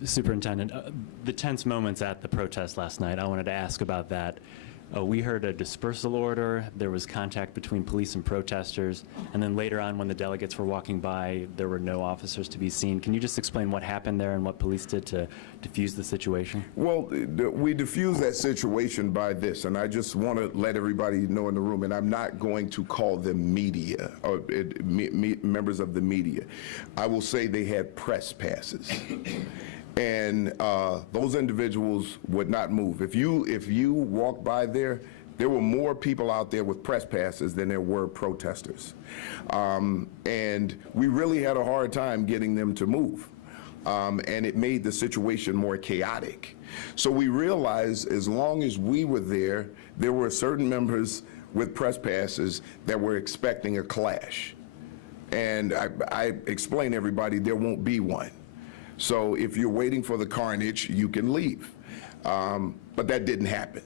Superintendent, the tense moments at the protest last night, I wanted to ask about that. We heard a dispersal order, there was contact between police and protesters, and then later on when the delegates were walking by, there were no officers to be seen. Can you just explain what happened there and what police did to diffuse the situation? Well, we diffused that situation by this, and I just want to let everybody know in the room, and I'm not going to call them media, or members of the media. I will say they had press passes. And those individuals would not move. If you walk by there were more people out there with press passes than there were protesters. And we really had a hard time getting them to move. And it made the situation more chaotic. So we realized as long as we were there were certain members with press passes that were expecting a clash. And I explained to everybody there won't be one. So if you're waiting for the carnage, you can leave. But that didn't happen.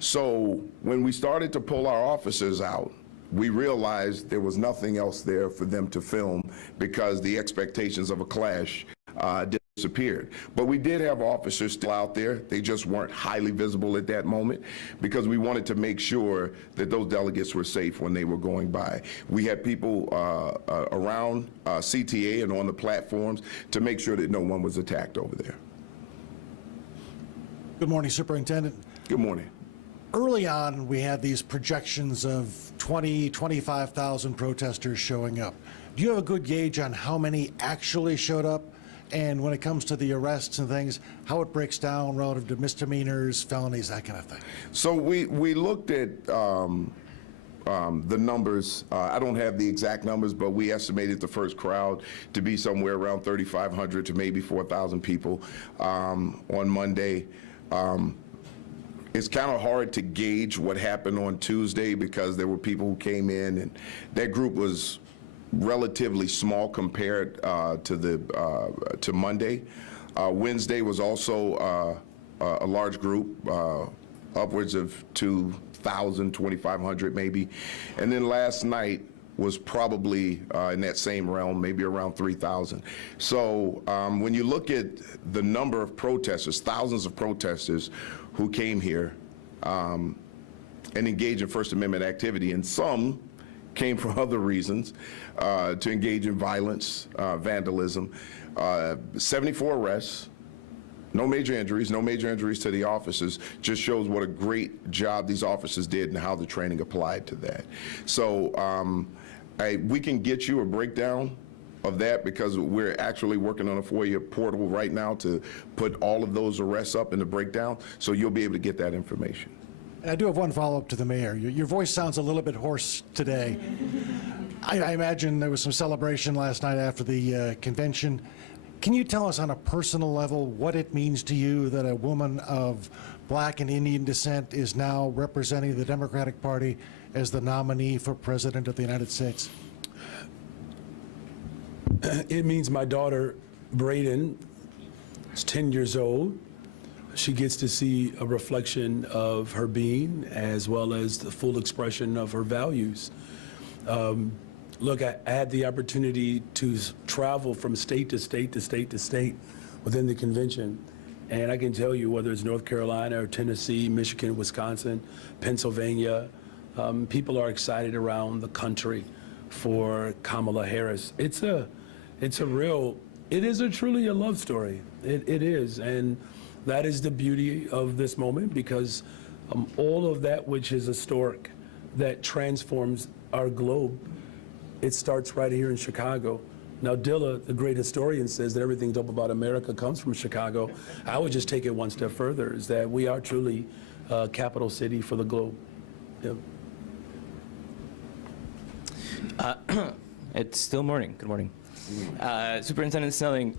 So when we started to pull our officers out, we realized there was nothing else there for them to film because the expectations of a clash disappeared. But we did have officers still out there. They just weren't highly visible at that moment because we wanted to make sure that those delegates were safe when they were going by. We had people around CTA and on the platforms to make sure that no one was attacked over there. Good morning, Superintendent. Good morning. Early on, we had these projections of 25,000 protesters showing up. Do you have a good gauge on how many actually showed up? And when it comes to the arrests and things, how it breaks down relative to misdemeanors, felonies, that kind of thing? So we looked at the numbers. I don't have the exact numbers, but we estimated the first crowd to be somewhere around 3,500 to maybe 4,000 people on Monday. It's kind of hard to gauge what happened on Tuesday because there were people who came in, and that group was relatively small compared to Monday. Wednesday was also a large group, upwards of 2,000, 2,500 maybe. And then last night was probably in that same realm, maybe around 3,000. So when you look at the number of protesters, thousands of protesters who came here and engaged in First Amendment activity, and some came for other reasons, to engage in violence, vandalism. 74 arrests, no major injuries to the officers, just shows what a great job these officers did and how the training applied to that. So we can get you a breakdown of that because we're actually working on a FOIA portal right now to put all of those arrests up in the breakdown, so you'll be able to get that information. I do have one follow-up to the mayor. Your voice sounds a little bit hoarse today. I imagine there was some celebration last night after the convention. Can you tell us on a personal level what it means to you that a woman of Black and Indian descent is now representing the Democratic Party as the nominee for President of the United States? It means my daughter, Braden, is 10 years old. She gets to see a reflection of her being as well as the full expression of her values. Look, I had the opportunity to travel from state to state to state to state within the convention. And I can tell you, whether it's North Carolina or Tennessee, Michigan, Wisconsin, Pennsylvania, people are excited around the country for Kamala Harris. It is truly a love story. It is. And that is the beauty of this moment, because all of that which is historic, that transforms our globe, it starts right here in Chicago. Now, Dilla, the great historian, says that everything dope about America comes from Chicago. I would just take it one step further, is that we are truly a capital city for the globe. Yep. It's still morning. Good morning. Superintendent Snelling,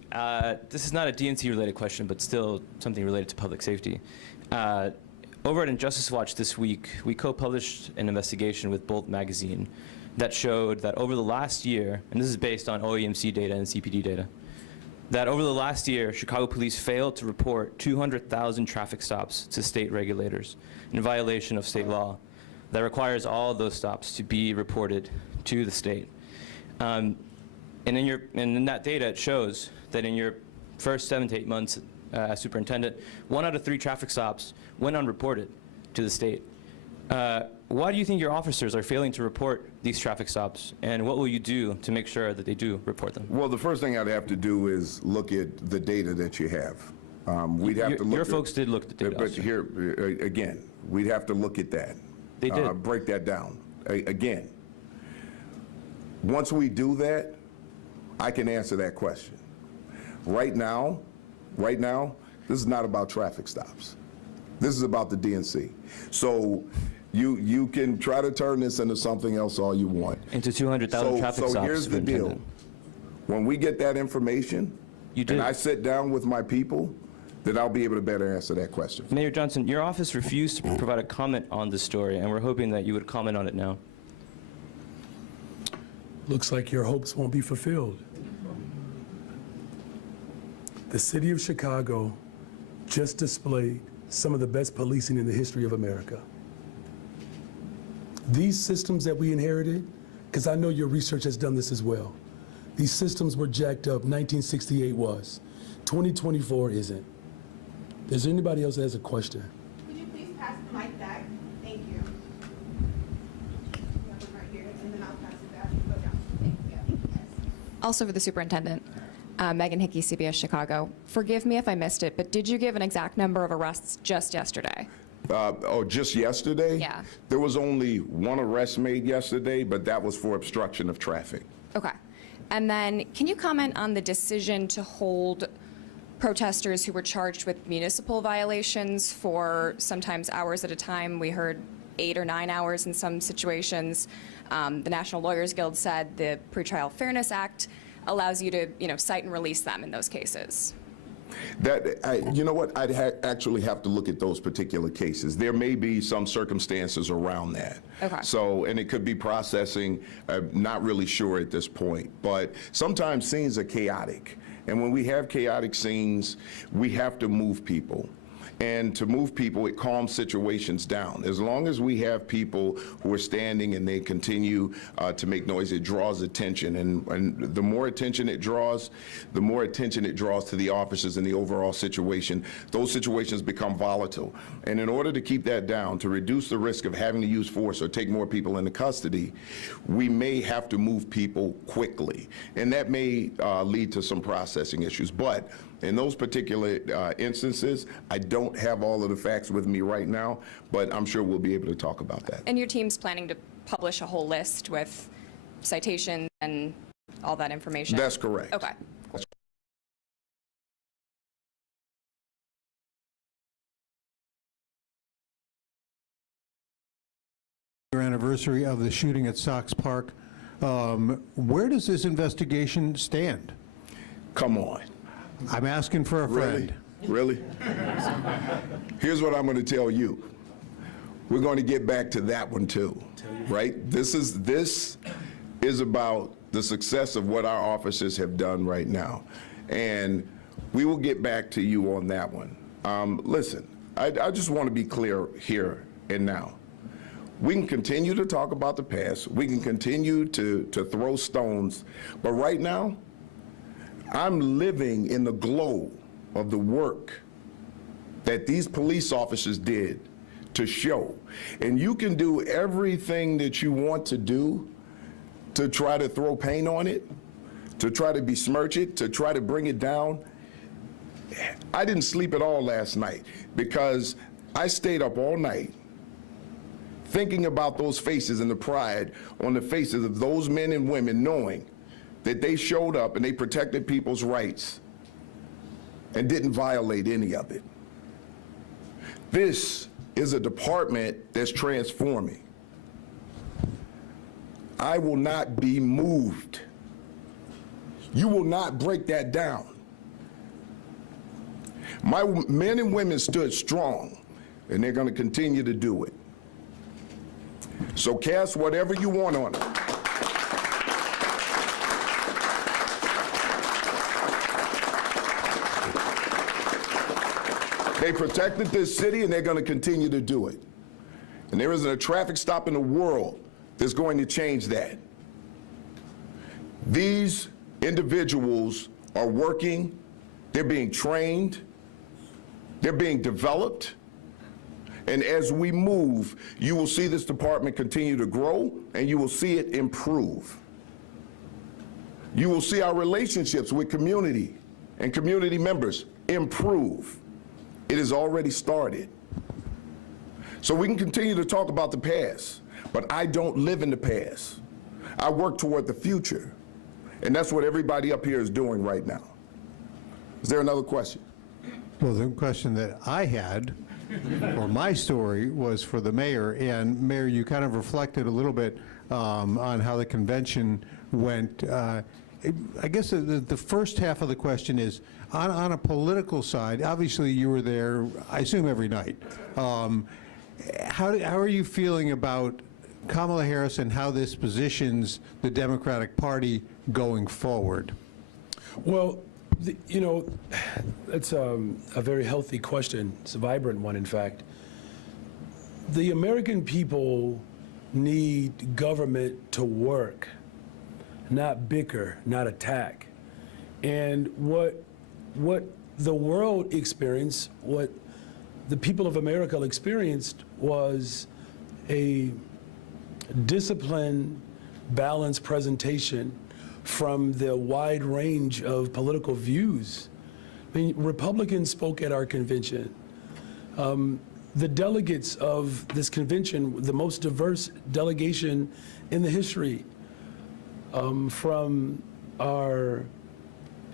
this is not a DNC-related question, but still something related to public safety. Over at Injustice Watch this week, we co-published an investigation with Bolt magazine that showed that over the last year, and this is based on OEMC data and CPD data, that over the last year, Chicago police failed to report 200,000 traffic stops to state regulators in violation of state law that requires all of those stops to be reported to the state. And in that data, it shows that in your first 7 to 8 months as superintendent, 1 out of 3 traffic stops went unreported to the state. Why do you think your officers are failing to report these traffic stops, and what will you do to make sure that they do report them? Well, the first thing I'd have to do is look at the data that you have. We'd have to look your folks did look at the data. But here, again, we'd have to look at that. They did. Break that down. Again, once we do that, I can answer that question. Right now, this is not about traffic stops. This is about the DNC. So you can try to turn this into something else all you want. Into 200,000 traffic stops. So here's the deal. When we get that information, and I sit down with my people, then I'll be able to better answer that question. Mayor Johnson, your office refused to provide a comment on this story, and we're hoping that you would comment on it now. Looks like your hopes won't be fulfilled. The city of Chicago just displayed some of the best policing in the history of America. These systems that we inherited, because I know your research has done this as well, these systems were jacked up. 1968 was. 2024 isn't. Is there anybody else that has a question? Could you please pass the mic back? Thank you. We have one right here, and then I'll pass it back. Go down. Thank you. Also for the superintendent, Megan Hickey, CBS Chicago. Forgive me if I missed it, but did you give an exact number of arrests just yesterday? Just yesterday? Yeah. There was only 1 arrest made yesterday, but that was for obstruction of traffic. Okay. And then can you comment on the decision to hold protesters who were charged with municipal violations for sometimes hours at a time? We heard 8 or 9 hours in some situations. The National Lawyers Guild said the Pretrial Fairness Act allows you to, cite and release them in those cases. You know what? I'd actually have to look at those particular cases. There may be some circumstances around that. Okay. So, and it could be processing. I'm not really sure at this point. But sometimes scenes are chaotic. And when we have chaotic scenes, we have to move people. And to move people, it calms situations down. As long as we have people who are standing and they continue to make noise, it draws attention. And the more attention it draws, the more attention it draws to the officers and the overall situation. Those situations become volatile. And in order to keep that down, to reduce the risk of having to use force or take more people into custody, we may have to move people quickly. And that may lead to some processing issues. But in those particular instances, I don't have all of the facts with me right now, but I'm sure we'll be able to talk about that. And your team's planning to publish a whole list with citations and all that information? That's correct. Okay. Anniversary of the shooting at Sox Park. Where does this investigation stand? Come on. I'm asking for a friend. Really? Here's what I'm going to tell you. We're going to get back to that one too, right? This is about the success of what our officers have done right now. And we will get back to you on that one. Listen, I just want to be clear here and now. We can continue to talk about the past. We can continue to throw stones. But right now, I'm living in the glow of the work that these police officers did to show. And you can do everything that you want to do to try to throw paint on it, to try to besmirch it, to try to bring it down. I didn't sleep at all last night because I stayed up all night thinking about those faces and the pride on the faces of those men and women, knowing that they showed up and they protected people's rights and didn't violate any of it. This is a department that's transforming. I will not be moved. You will not break that down. My men and women stood strong, and they're going to continue to do it. So cast whatever you want on it. They protected this city, and they're going to continue to do it. And there isn't a traffic stop in the world that's going to change that. These individuals are working, they're being trained, they're being developed, and as we move, you will see this department continue to grow, and you will see it improve. You will see our relationships with community and community members improve. It has already started. So we can continue to talk about the past, but I don't live in the past. I work toward the future, and that's what everybody up here is doing right now. Is there another question? Well, the question that I had, or my story, was for the mayor. And Mayor, you kind of reflected a little bit on how the convention went. I guess the first half of the question is, on a political side, obviously you were there, I assume, every night. How are you feeling about Kamala Harris and how this positions the Democratic Party going forward? Well, you know, that's a very healthy question. It's a vibrant one, in fact. The American people need government to work, not bicker, not attack. And what the world experienced, what the people of America experienced, was a disciplined, balanced presentation from the wide range of political views. I mean, Republicans spoke at our convention. The delegates of this convention, the most diverse delegation in the history, from our,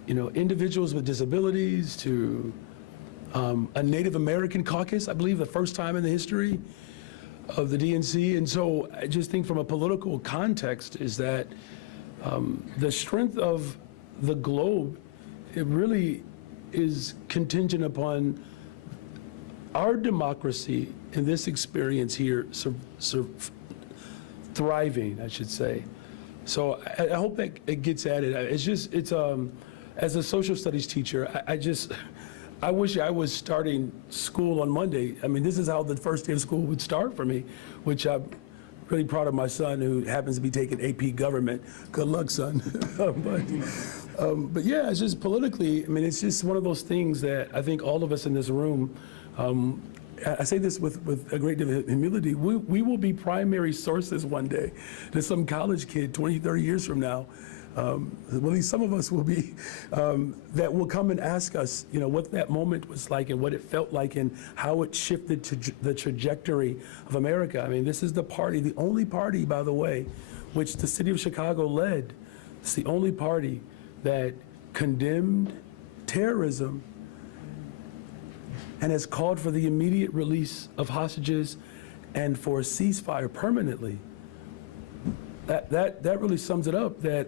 individuals with disabilities to a Native American caucus, I believe the first time in the history of the DNC. And so I just think from a political context is that the strength of the globe, it really is contingent upon our democracy in this experience here thriving, I should say. So I hope that it gets at it. It's as a social studies teacher, I wish I was starting school on Monday. I mean, this is how the first day of school would start for me, which I'm really proud of my son, who happens to be taking AP Government. Good luck, son. But yeah, it's just politically, I mean, it's just one of those things that I think all of us in this room, I say this with a great deal of humility, we will be primary sources one day to some college kid 20, 30 years from now. Well, at least some of us will be, that will come and ask us, you know, what that moment was like and what it felt like and how it shifted to the trajectory of America. I mean, this is the party, the only party, by the way, which the city of Chicago led. It's the only party that condemned terrorism and has called for the immediate release of hostages and for a ceasefire permanently. That really sums it up, that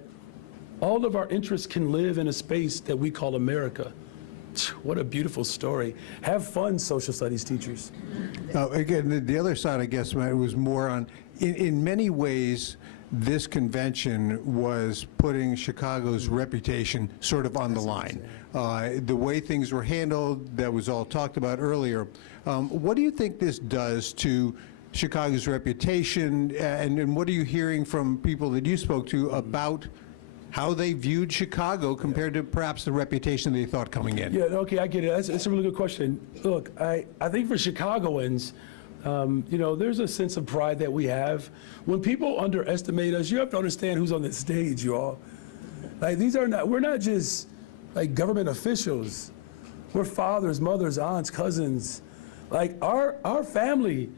all of our interests can live in a space that we call America. What a beautiful story. Have fun, social studies teachers. Again, the other side, I guess, Matt, was more on, in many ways, this convention was putting Chicago's reputation sort of on the line. The way things were handled, that was all talked about earlier. What do you think this does to Chicago's reputation, and what are you hearing from people that you spoke to about how they viewed Chicago compared to perhaps the reputation they thought coming in? Yeah, okay, I get it. That's a really good question. Look, I think for Chicagoans, you know, there's a sense of pride that we have. When people underestimate us, you have to understand who's on the stage, you all. Like, we're not just like government officials. We're fathers, mothers, aunts, cousins. Like, our family,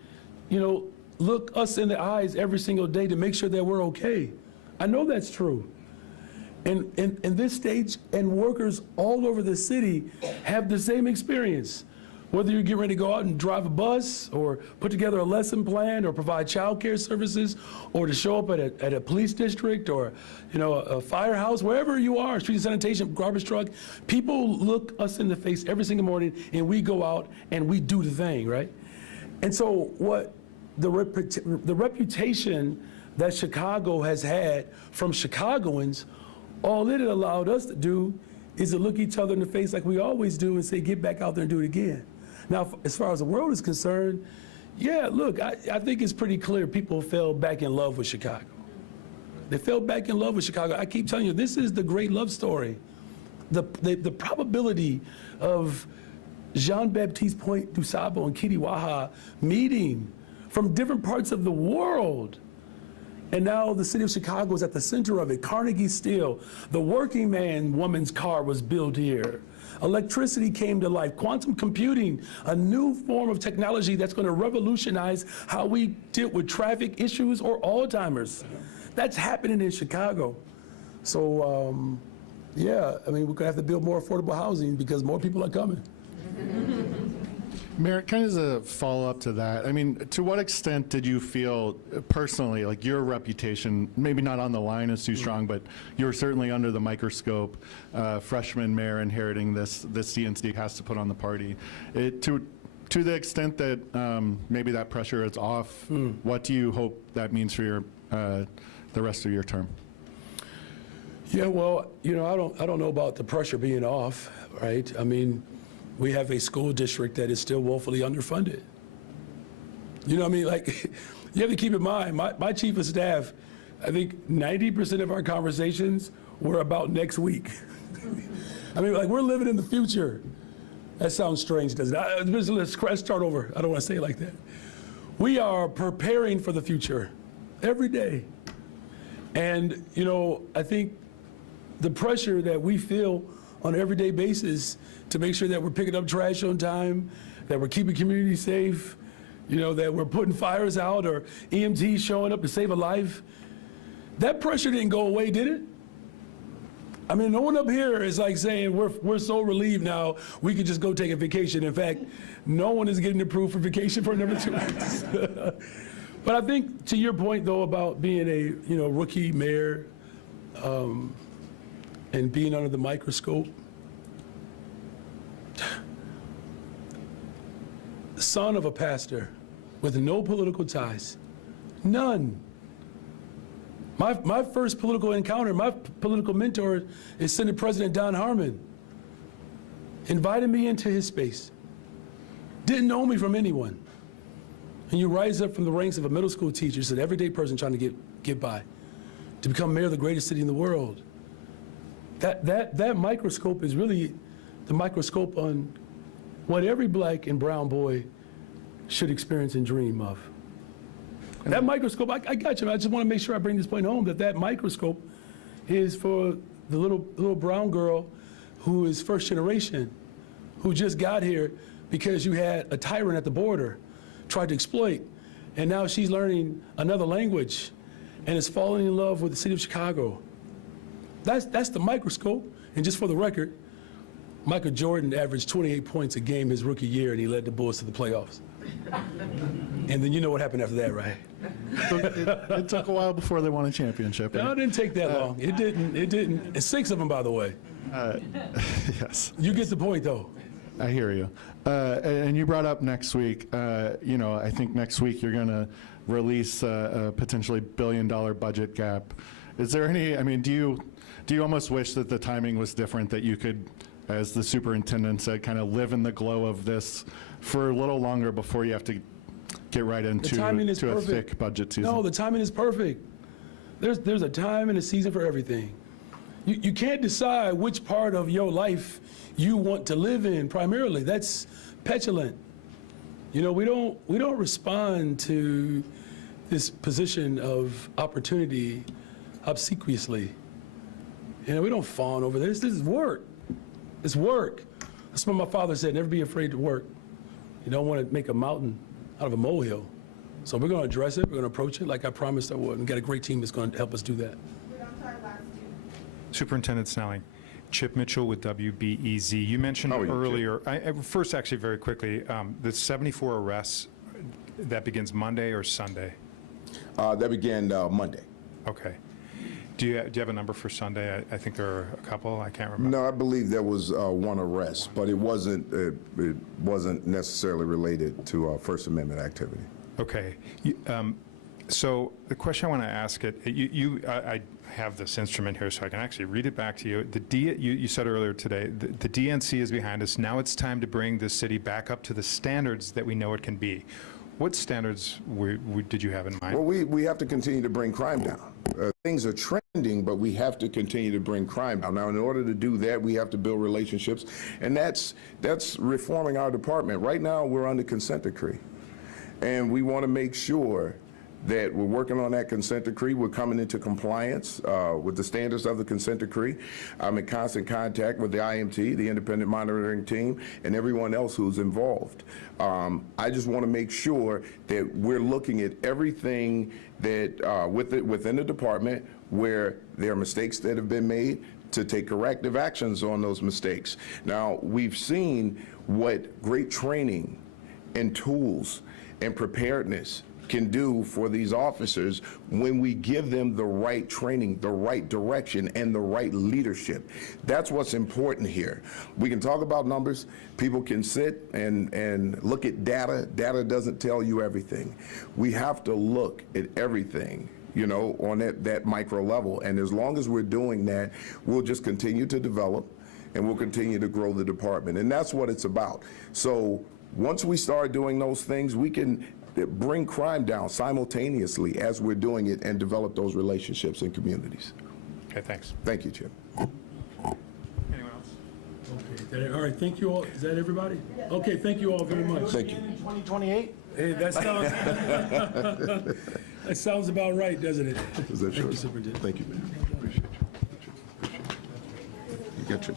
you know, look us in the eyes every single day to make sure that we're okay. I know that's true. And this stage and workers all over the city have the same experience. Whether you get ready to go out and drive a bus or put together a lesson plan or provide child care services or to show up at a police district or, you know, a firehouse, wherever you are, street sanitation, garbage truck, people look us in the face every single morning and we go out and we do the thing, right? And so what the reputation that Chicago has had from Chicagoans, all it allowed us to do is to look each other in the face like we always do and say, get back out there and do it again. Now, as far as the world is concerned, yeah, look, I think it's pretty clear people fell back in love with Chicago. They fell back in love with Chicago. I keep telling you, this is the great love story. The probability of Jean-Baptiste Point du Sable and Kitty Waha meeting from different parts of the world. And now the city of Chicago is at the center of it. Carnegie Steel, the working man woman's car was built here. Electricity came to life. Quantum computing, a new form of technology that's going to revolutionize how we deal with traffic issues or Alzheimer's. That's happening in Chicago. So, yeah, I mean, we're going to have to build more affordable housing because more people are coming. Mayor, kind of as a follow-up to that, I mean, to what extent did you feel personally, like your reputation, maybe not on the line is too strong, but you were certainly under the microscope, freshman mayor inheriting this DNC has to put on the party. To the extent that maybe that pressure is off, what do you hope that means for your the rest of your term? Yeah, well, you know, I don't know about the pressure being off, right? I mean, we have a school district that is still woefully underfunded. You know what I mean? Like, you have to keep in mind, my chief of staff, I think 90% of our conversations were about next week. I mean, like, we're living in the future. That sounds strange, doesn't it? Let's start over. I don't want to say it like that. We are preparing for the future every day. And, you know, I think the pressure that we feel on an everyday basis to make sure that we're picking up trash on time, that we're keeping communities safe, you know, that we're putting fires out or EMTs showing up to save a life. That pressure didn't go away, did it? I mean, no one up here is like saying we're so relieved now we could just go take a vacation. In fact, no one is getting approved for vacation for another 2 weeks. But I think to your point though about being a rookie mayor and being under the microscope, son of a pastor with no political ties, none. My first political encounter, my political mentor is Senate President Don Harmon. invited me into his space, didn't know me from anyone. And you rise up from the ranks of a middle school teacher, just an everyday person trying to get by, to become mayor of the greatest city in the world. That microscope is really the microscope on what every black and brown boy should experience and dream of. That microscope, I got you. I just want to make sure I bring this point home, that microscope is for the little brown girl who is first generation, who just got here because you had a tyrant at the border, tried to exploit, and now she's learning another language and is falling in love with the city of Chicago. That's the microscope. And just for the record, Michael Jordan averaged 28 points a game his rookie year, and he led the Bulls to the playoffs. And then you know what happened after that, right? It took a while before they won a championship. No, it didn't take that long. It didn't. And 6 of them, by the way. Yes. You get the point, though. I hear you. And you brought up next week, I think next week you're going to release a potentially billion-dollar budget gap. Is there any, do you almost wish that the timing was different, that you could, as the superintendent said, kind of live in the glow of this for a little longer before you have to get right into a thick budget season? No, the timing is perfect. There's a time and a season for everything. You can't decide which part of your life you want to live in primarily. That's petulant. We don't respond to this position of opportunity obsequiously. We don't fawn over this. This is work. It's work. That's what my father said, never be afraid to work. You don't want to make a mountain out of a molehill. So we're going to address it. We're going to approach it like I promised I would. And got a great team that's going to help us do that. Superintendent Snelling. Chip Mitchell with WBEZ. You mentioned earlier, first actually very quickly, the 74 arrests, that begins Monday or Sunday? That began Monday. Okay. Do you have a number for Sunday? I think there are a couple. I can't remember. No, I believe there was one arrest, but it wasn't necessarily related to First Amendment activity. Okay. So the question I want to ask I have this instrument here so I can actually read it back to you. You said earlier today, the DNC is behind us. Now it's time to bring the city back up to the standards that we know it can be. What standards did you have in mind? Well, we have to continue to bring crime down. Things are trending, but we have to continue to bring crime down. Now, in order to do that, we have to build relationships, and that's reforming our department. Right now, we're under consent decree, and we want to make sure that we're working on that consent decree. We're coming into compliance with the standards of the consent decree. I'm in constant contact with the IMT, the independent monitoring team, and everyone else who's involved. I just want to make sure that we're looking at everything that within the department where there are mistakes that have been made, to take corrective actions on those mistakes. Now, we've seen what great training and tools and preparedness can do for these officers when we give them the right training, the right direction, and the right leadership. That's what's important here. We can talk about numbers. People can sit and look at data. Data doesn't tell you everything. We have to look at everything, on that micro level. And as long as we're doing that, we'll just continue to develop and we'll continue to grow the department. And that's what it's about. So once we start doing those things, we can bring crime down simultaneously as we're doing it and develop those relationships in communities. Okay, thanks. Thank you, Chip. Anyone else? Okay, all right, thank you all. Is that everybody? Okay, thank you all very much. Thank you. 2028? Hey, that sounds about right, doesn't it? Is that Thank true? you, Superintendent. Thank you, man. Appreciate you. You got your